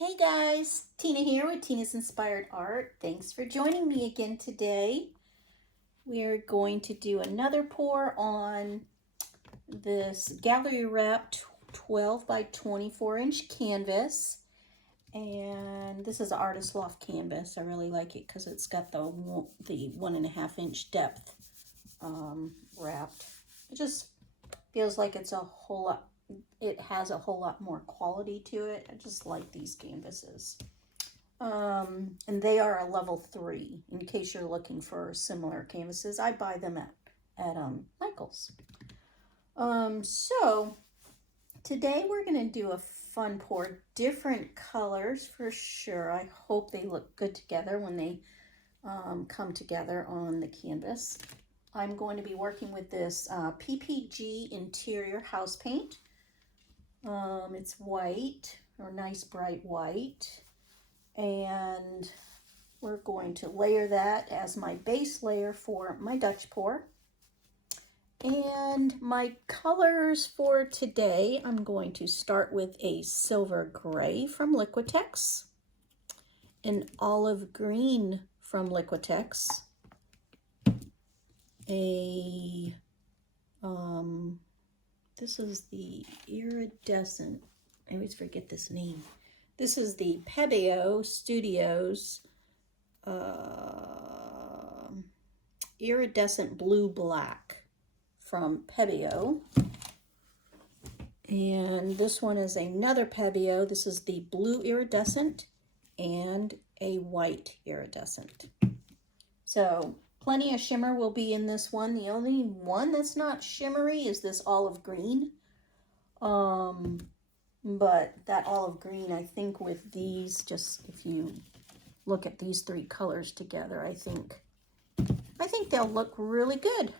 Hey guys, Tina here with Tina's Inspired Art. Thanks for joining me again today. We're going to do another pour on this gallery wrapped 12 by 24 inch canvas. And this is Artist Loft canvas. I really like it because it's got the 1.5 inch depth wrapped. It just feels like it has a whole lot more quality to it. I just like these canvases. And they are a level 3 in case you're looking for similar canvases. I buy them at Michael's. So today we're going to do a fun pour, different colors for sure. I hope they look good together when they come together on the canvas. I'm going to be working with this PPG interior house paint. It's white, or nice bright white. And we're going to layer that as my base layer for my Dutch pour. And my colors for today, I'm going to start with a silver gray from Liquitex, an olive green from Liquitex, this is the iridescent, I always forget this name. This is the Pebeo Studios iridescent blue black from Pebeo. And this one is another Pebeo. This is the blue iridescent and a white iridescent. So plenty of shimmer will be in this one. The only one that's not shimmery is this olive green. But that olive green, I think with these, just if you look at these three colors together, I think they'll look really good.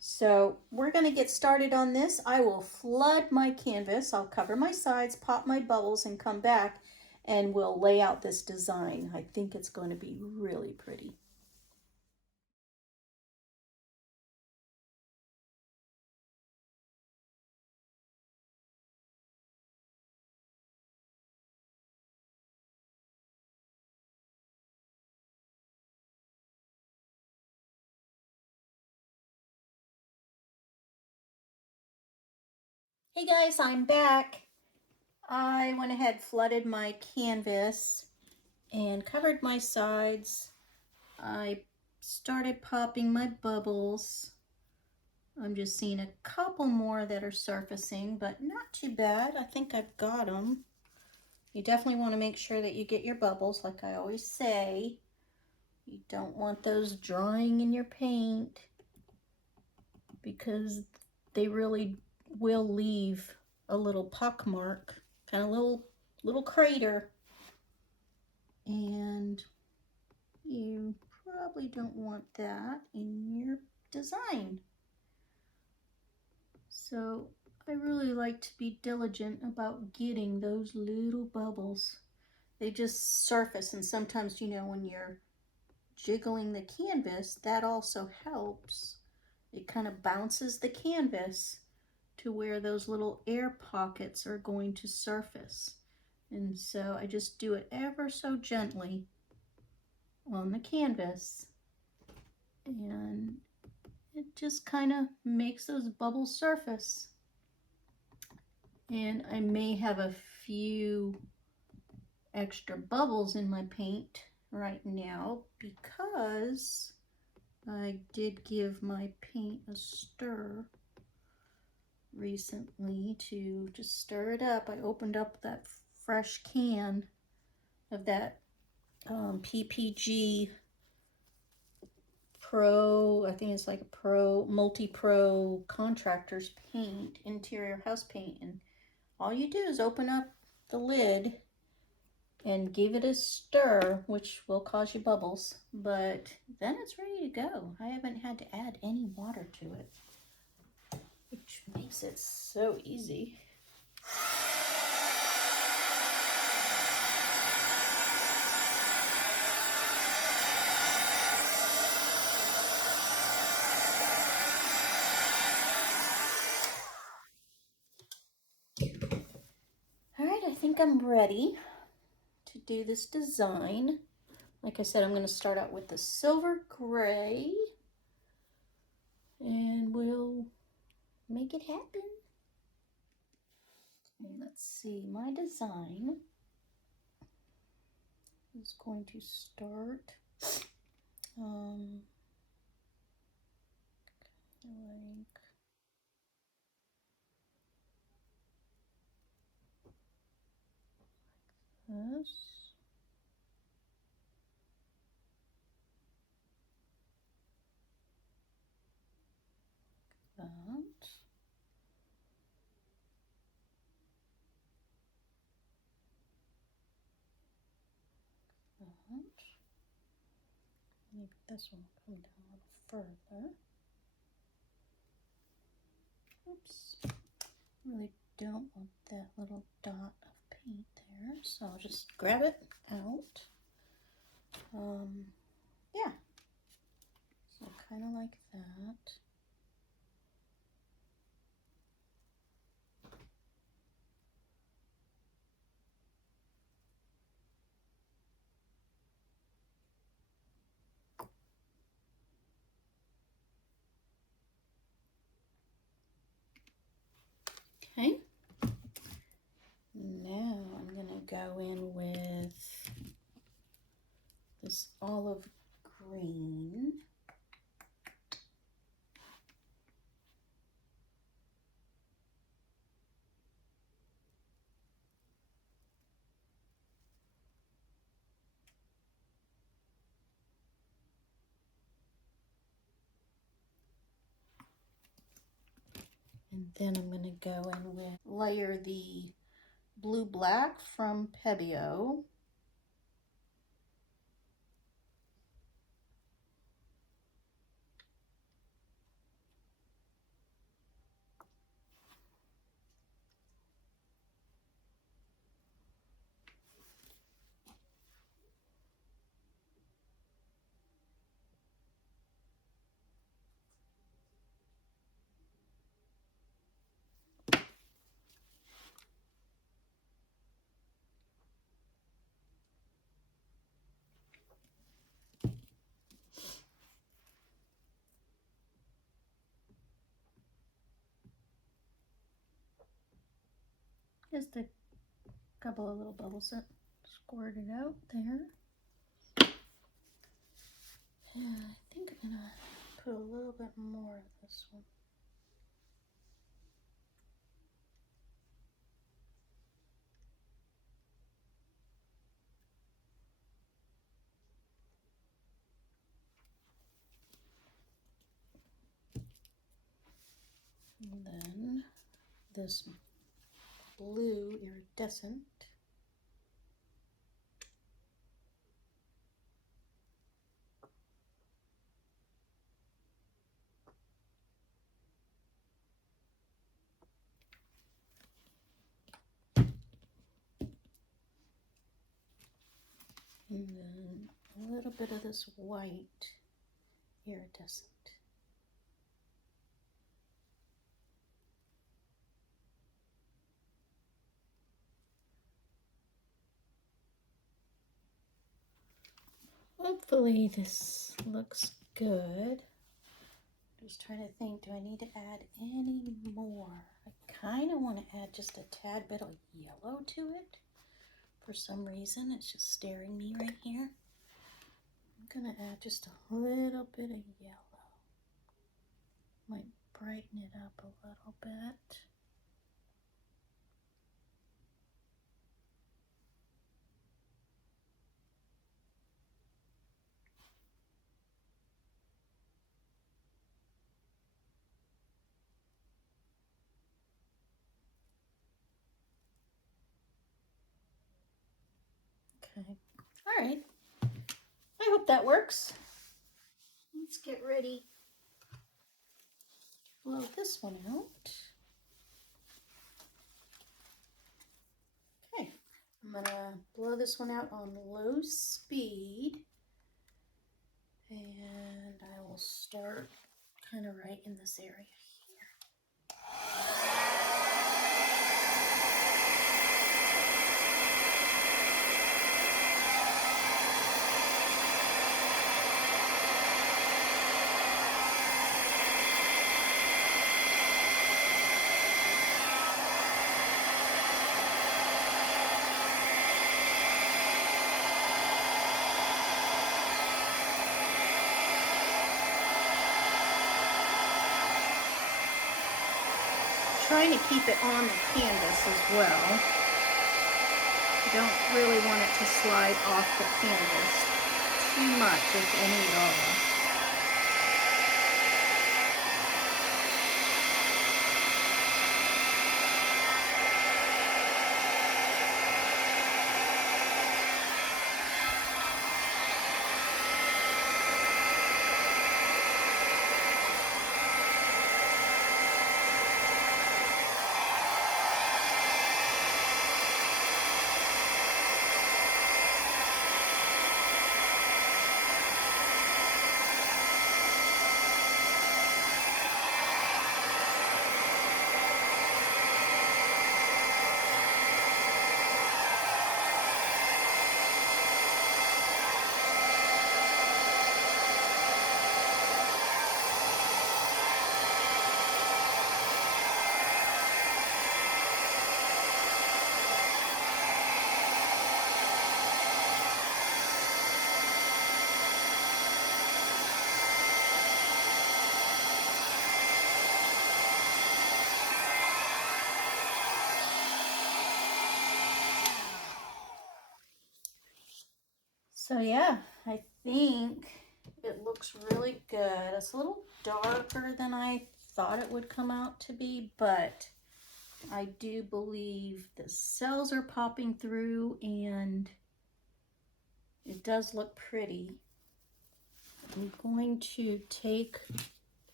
So we're going to get started on this. I will flood my canvas. I'll cover my sides, pop my bubbles, and come back and we'll lay out this design. I think it's going to be really pretty. Hey guys, I'm back. I went ahead, flooded my canvas and covered my sides. I started popping my bubbles. I'm just seeing a couple more that are surfacing, but not too bad. I think I've got them. You definitely want to make sure that you get your bubbles, like I always say. You don't want those drying in your paint because they really will leave a little pock mark, kind of little crater. And you probably don't want that in your design. So I really like to be diligent about getting those little bubbles. They just surface, and sometimes, you know, when you're jiggling the canvas, that also helps. It kind of bounces the canvas to where those little air pockets are going to surface. And so I just do it ever so gently on the canvas, and it just kind of makes those bubbles surface. And I may have a few extra bubbles in my paint right now because I did give my paint a stir recently to just stir it up. I opened up that fresh can of that PPG Pro, I think it's like a Pro, multi-pro contractor's paint, interior house paint, and all you do is open up the lid and give it a stir, which will cause you bubbles, but then it's ready to go. I haven't had to add any water to it, which makes it so easy. think I'm ready to do this design. Like I said, I'm going to start out with the silver gray and we'll make it happen. Okay, let's see, my design is going to start like this. That. That. Maybe this one will come down a little further. Oops. Really don't want that little dot of paint there, so I'll just grab it out. Yeah. So kind of like that. Okay. Now I'm going to go in with this olive green. And then I'm going to go in with, layer the blue black from Pebeo. Just a couple of little bubbles that squirted out there. Yeah, I think I'm gonna put a little bit more of this one. And then this blue iridescent. And then a little bit of this white iridescent. Hopefully this looks good. Just trying to think, do I need to add any more? I kind of want to add just a tad bit of yellow to it. For some reason, it's just staring me right here. I'm going to add just a little bit of yellow. Might brighten it up a little bit. Okay. All right. I hope that works. Let's get ready to blow this one out. Okay. I'm going to blow this one out on low speed. And I will start kind of right in this area here. trying to keep it on the canvas as well. Don't really want it to slide off the canvas too much, if any at all. So yeah, I think it looks really good. It's a little darker than I thought it would come out to be, but I do believe the cells are popping through and it does look pretty. I'm going to take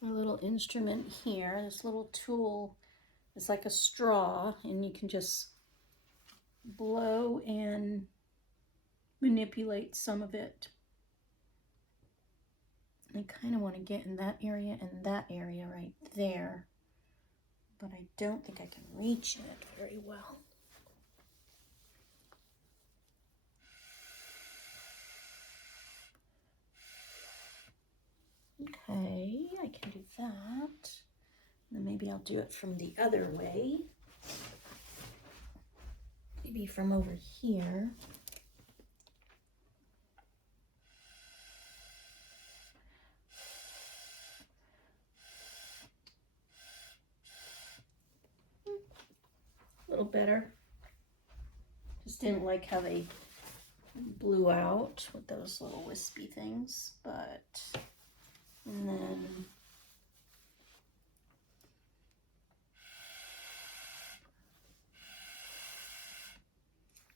my little instrument here. This little tool is like a straw, and you can just blow and manipulate some of it. I kind of want to get in that area and that area right there, but I don't think I can reach it very well. Okay, I can do that. And then maybe I'll do it from the other way. Maybe from over here. A little better. Just didn't like how they blew out with those little wispy things, but, and then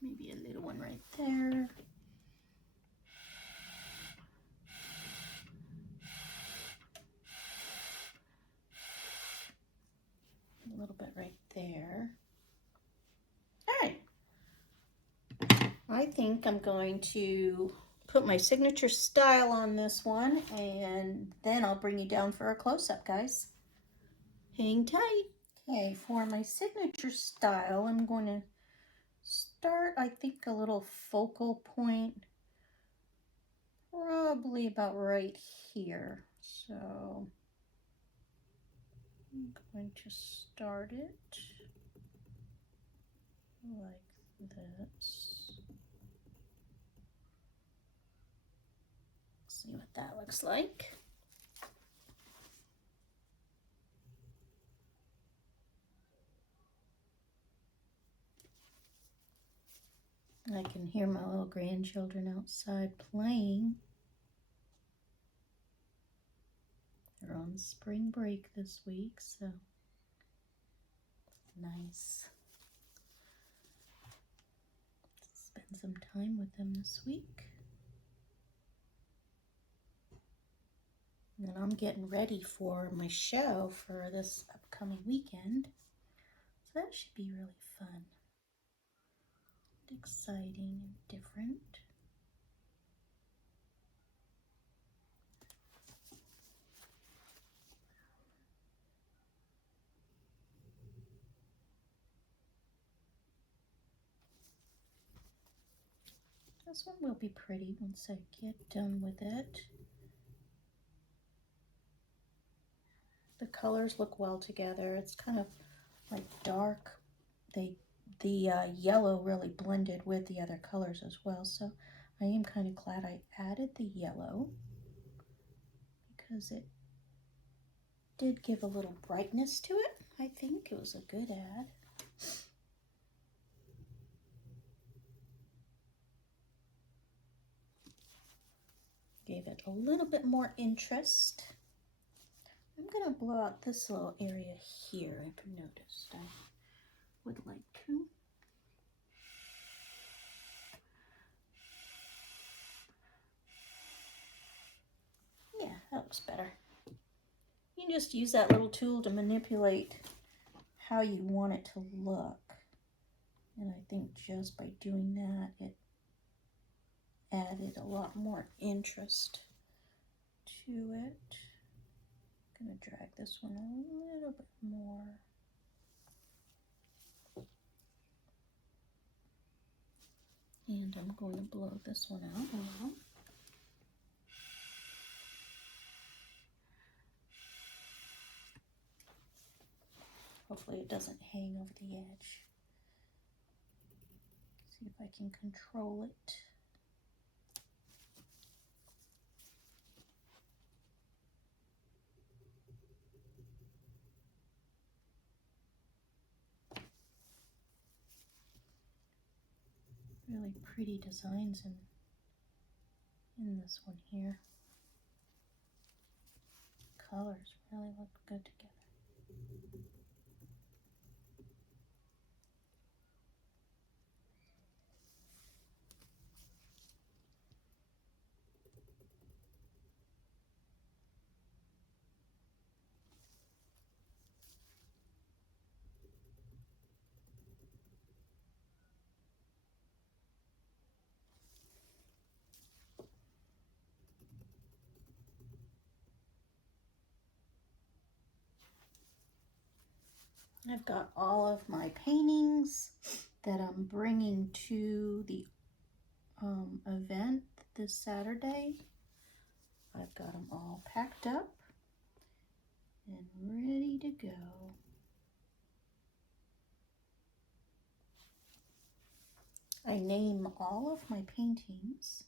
maybe a little one right there. A little bit right there. All right. I think I'm going to put my signature style on this one, and then I'll bring you down for a close-up, guys. Hang tight. Okay, for my signature style, I'm going to start, I think, a little focal point, probably about right here. So I'm going to start it like this. See what that looks like. I can hear my little grandchildren outside playing. They're on spring break this week, so nice. Spend some time with them this week. And then I'm getting ready for my show for this upcoming weekend. So that should be really fun. Exciting and different. This one will be pretty once I get done with it. The colors look well together. It's kind of like dark. The yellow really blended with the other colors as well. So I am kind of glad I added the yellow because it did give a little brightness to it. I think it was a good ad. Gave it a little bit more interest. I'm going to blow out this little area here, if you noticed. I would like to. Yeah, that looks better. You can just use that little tool to manipulate how you want it to look. And I think just by doing that, it added a lot more interest to it. I'm going to drag this one a little bit more. And I'm going to blow this one out now. Hopefully it doesn't hang over the edge. See if I can control it. Really pretty designs in this one here. Colors really look good together. I've got all of my paintings that I'm bringing to the event this Saturday. I've got them all packed up and ready to go. I name all of my paintings,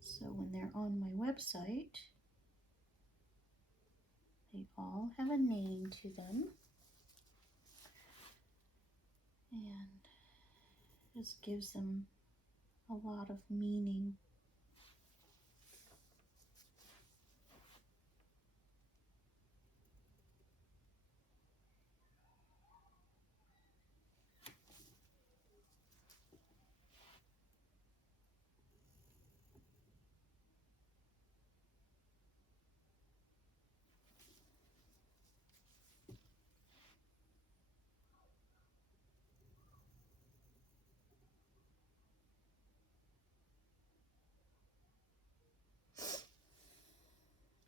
so when they're on my website, they all have a name to them. And this gives them a lot of meaning.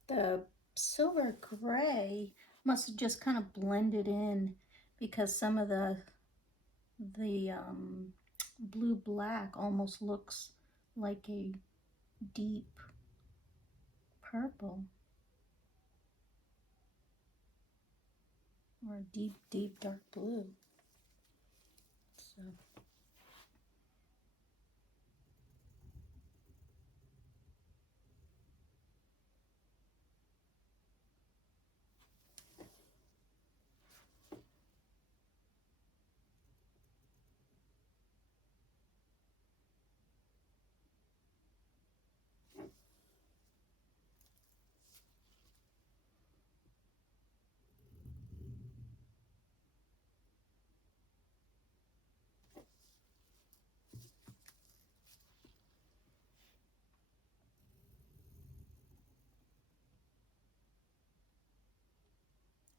The silver gray must have just kind of blended in because some of the blue black almost looks like a deep purple or a deep dark blue. So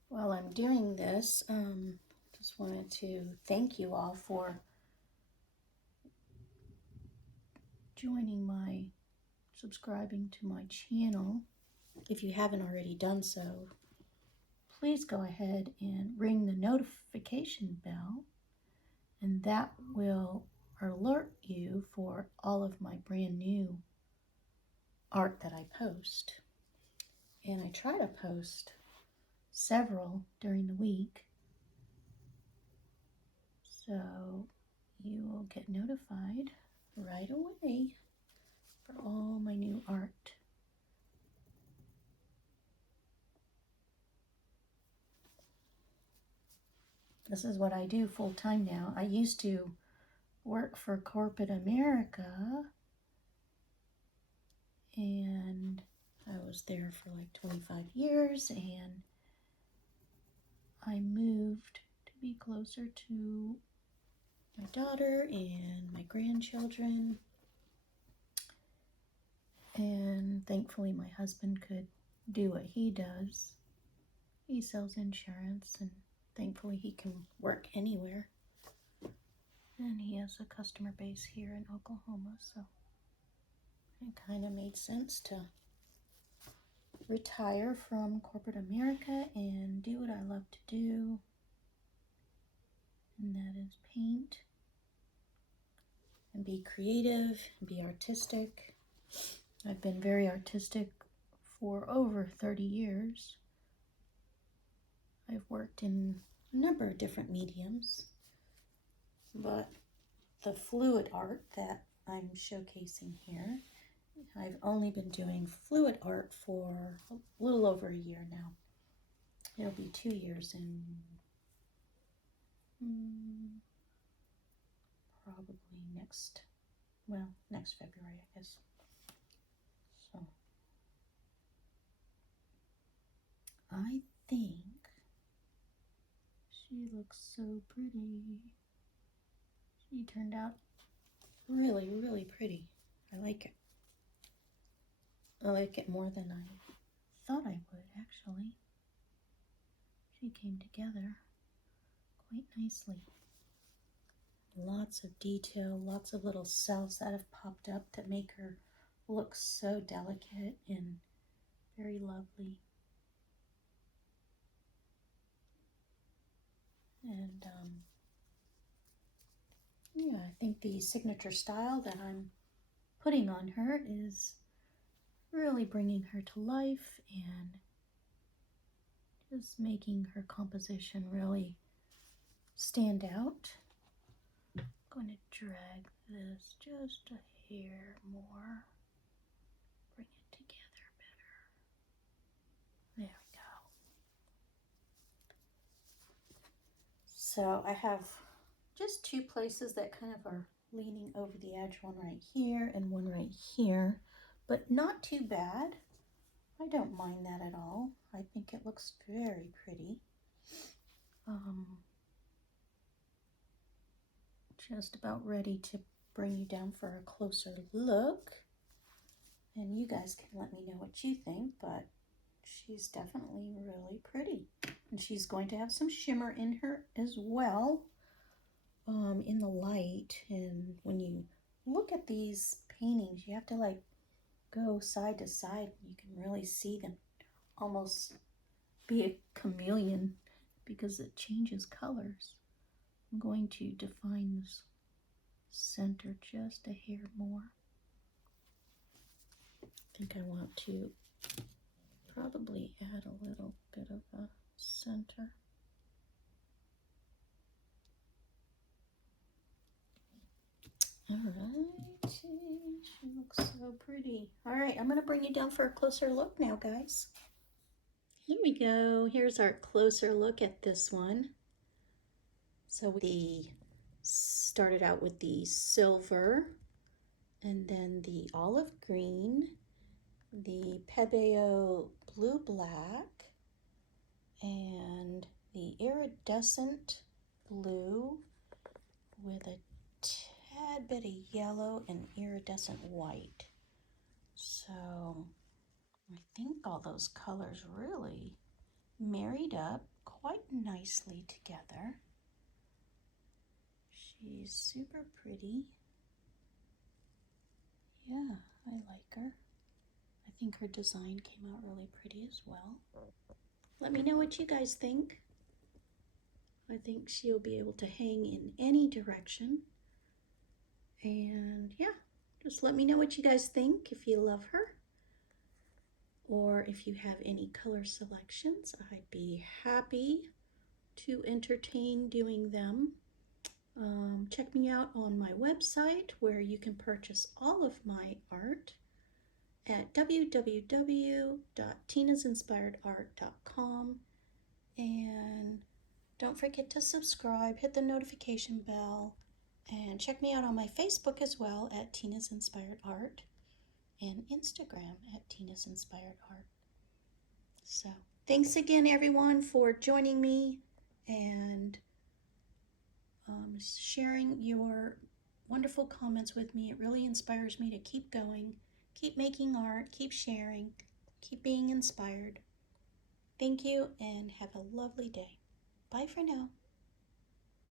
while I'm doing this, just wanted to thank you all for subscribing to my channel. If you haven't already done so, please go ahead and ring the notification bell, and that will alert you for all of my brand new art that I post. And I try to post several during the week, so you will get notified right away for all my new art. This is what I do full time now. I used to work for corporate America, and I was there for like 25 years, and I moved to be closer to my daughter and my grandchildren. And thankfully my husband could do what he does. He sells insurance, and thankfully he can work anywhere. And he has a customer base here in Oklahoma, so it kind of made sense to retire from corporate America and do what I love to do, and that is paint and be creative and be artistic. I've been very artistic for over 30 years. I've worked in a number of different mediums, but the fluid art that I'm showcasing here, I've only been doing fluid art for a little over a year now. It'll be 2 years in probably next February, I guess. So I think she looks so pretty. She turned out really, really pretty. I like it. I like it more than I thought I would, actually. She came together quite nicely. Lots of detail, lots of little cells that have popped up that make her look so delicate and very lovely. And yeah, I think the signature style that I'm putting on her is really bringing her to life and just making her composition really stand out. I'm going to drag this just a hair more, bring it together better. There we go. So I have just 2 places that kind of are leaning over the edge, one right here and one right here, but not too bad. I don't mind that at all. I think it looks very pretty. Just about ready to bring you down for a closer look, and you guys can let me know what you think, but she's definitely really pretty. And she's going to have some shimmer in her as well, in the light. And when you look at these paintings, you have to like go side to side. You can really see them almost be a chameleon because it changes colors. I'm going to define this center just a hair more. I think I want to probably add a little bit of a center. Alright, she looks so pretty. Alright, I'm going to bring you down for a closer look now, guys. Here we go. Here's our closer look at this one. So we started out with the silver, and then the olive green, the Pebeo blue-black, and the iridescent blue with a tad bit of yellow and iridescent white. So I think all those colors really married up quite nicely together. She's super pretty. Yeah, I like her. I think her design came out really pretty as well. Let me know what you guys think. I think she'll be able to hang in any direction. And yeah, just let me know what you guys think if you love her. Or if you have any color selections, I'd be happy to entertain doing them. Check me out on my website where you can purchase all of my art at www.tinasinspiredart.com, and Don't forget to subscribe, hit the notification bell, and check me out on my Facebook as well at Tina's Inspired Art and Instagram at Tina's Inspired Art. So thanks again, everyone, for joining me and sharing your wonderful comments with me. It really inspires me to keep going, keep making art, keep sharing, keep being inspired. Thank you and have a lovely day. Bye for now.